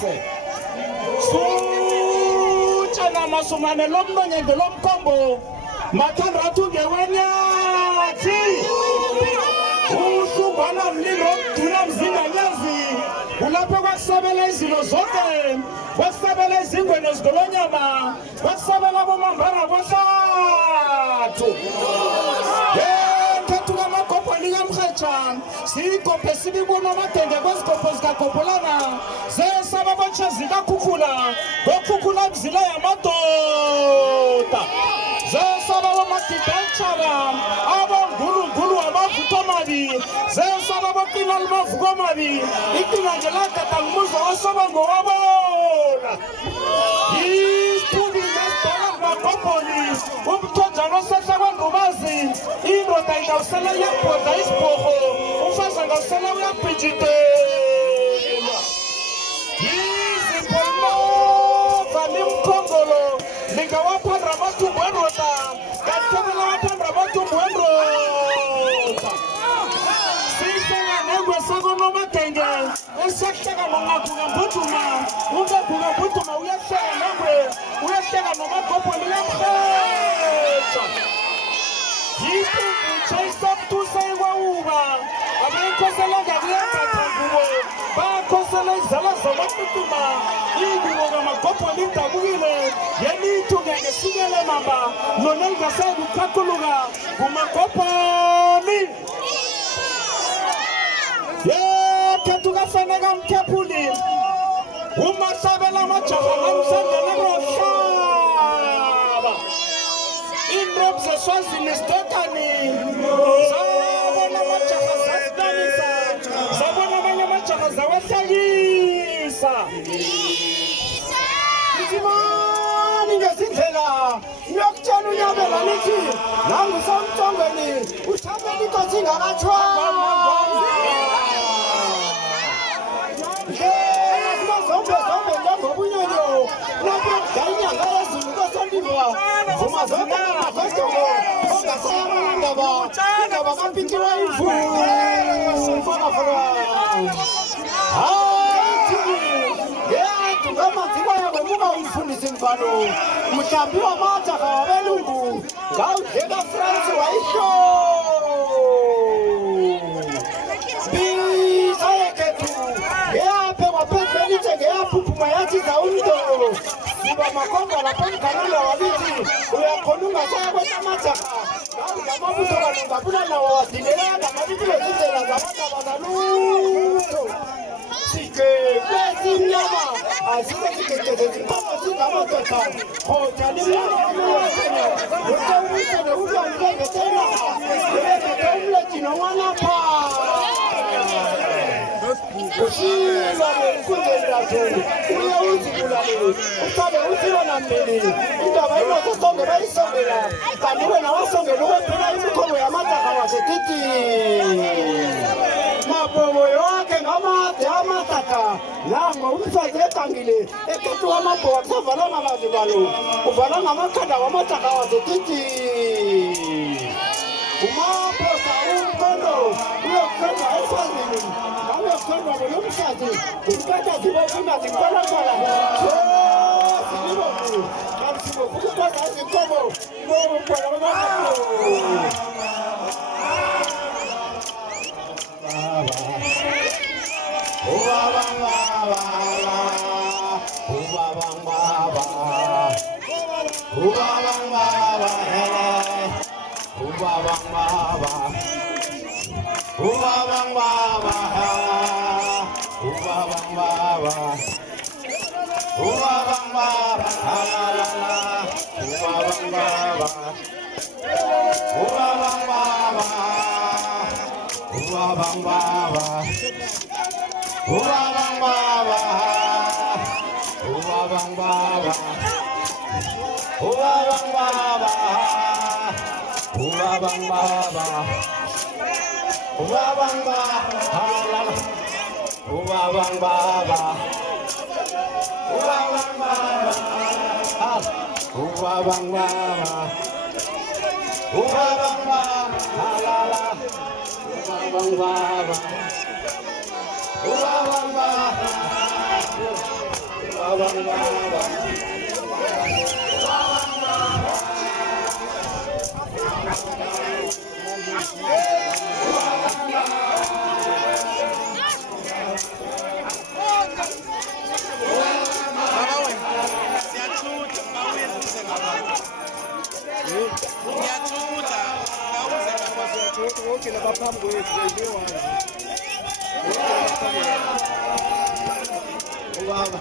Mose Suchana masumane lomno nyende lomkombo Matanratu ngewanyati Usubana mlilo tunamzinga nyazi Ulapho kwasabela izilo zonke Kwasabela izingweno zigolonyama Kwasabela bomambara kwasatu Kethuka magopo likamkhecha Sikope sibibona amatende kwezikopo zikagopolana Zesaba bontsha zikakhukhula Ngokhukhula mzila yamadoda Zesaba bomakidantshaba Abongulungulu abavutomabi Zesaba boqina limavukomabi Iqina nje lagada ngumuzo wasaba ngowabona Yisiphubi ngesibhala ngagopoli Umthonjana osehla kwandubazi Indoda ingawusela iyabhoda isibhorho Umfazi angawusela uyabhijitelwa Yizipholmova limkhongolo Lingawaphandra amathumbu endoda Kanthobela waphandra amathumbu endoda Sihleka nengwe sakonomadenge Esiyahleka nongaguga mbuduma Ungaguga mbuduma uyahleka nengwe Uyahleka nomagopo liyamkhecha Yisiphubi isaptusa ikwauba Abayikhosela ngakuyakhatha ngubo Bakhosela izala zamaqutuma Ingubo kamagopo lidabukile Yelithu ngeke sikele mamba Lona lingasayeka ukukhakhuluka kumagopoli Kethuka faneka mkhephuli Umahlabela amajaha namsandana rohlaba Indrop zeswazini stokani Zabona amajaha zasidanisa Zabona abanye amajaha zawahlekisa Izimani ngezindlela Ngiyokutshela unyabela lithi Nangusamtongweni Uthambela inkosi ingakatshwanga Zombe njengobunyonyo Lapho inyanga yezulu kosondibwa Vuma zonke amagodogo Ongasayabona indaba kapitiwa imvula Hayi ngamanzikwa yabemuka umfundisi mbalo Mhlambi wamajaha wabelungu Ngawudleka France wayisho Bisa yekethu Ngeyaphe ngwaphethelithe ngeyaphuphuma yathi zawumdolo Siba makomba lapho mkanalo wabithi Uyakhona ungasaya kwena amajaha Ngamabuzo kalungabula nawo wadineleka ngamabitilo zindlela zabantu abazalutho Sike kwesimnyama Asike sikekeze zinkomo zingamadoda Khoja limnyama wamuyosene Wonke umusene uyangengetela Ngekete umlejino wanapha Ushila ngenkundleni lakhe uye uzibulale uqale uthibona mbili indaba inoto sonke bayisongela kanti wena wasongela ukwephela imikhomo yamajaha waseTiti Mabomo yonke ngamade amatata nango umfazi egangile ekhethiwa amabhowa kusavala ngabazi balo uvala ngamakhanda wamajaha waseTiti Umaphosa umqondo uyokufunda esazini Uyokufunda ngomhlazi Umkata zibofunda zikwala-kwala Zibofunda Kanti zibofunda ukwaza izinkomo Ngokwala kwamaqondo Ubabang baba, ubabang baba, ubabang baba, ubabang baba, la la la, ubabang baba, ubabang baba, ubabang baba, ubabang baba, ubabang baba, ubabang baba. Ubabang baba, ubabang baba, ubabang baba, ubabang baba, ubabang baba, ubabang baba, ubabang baba, ubabang baba, wote na bapamwe kuelewa. Baba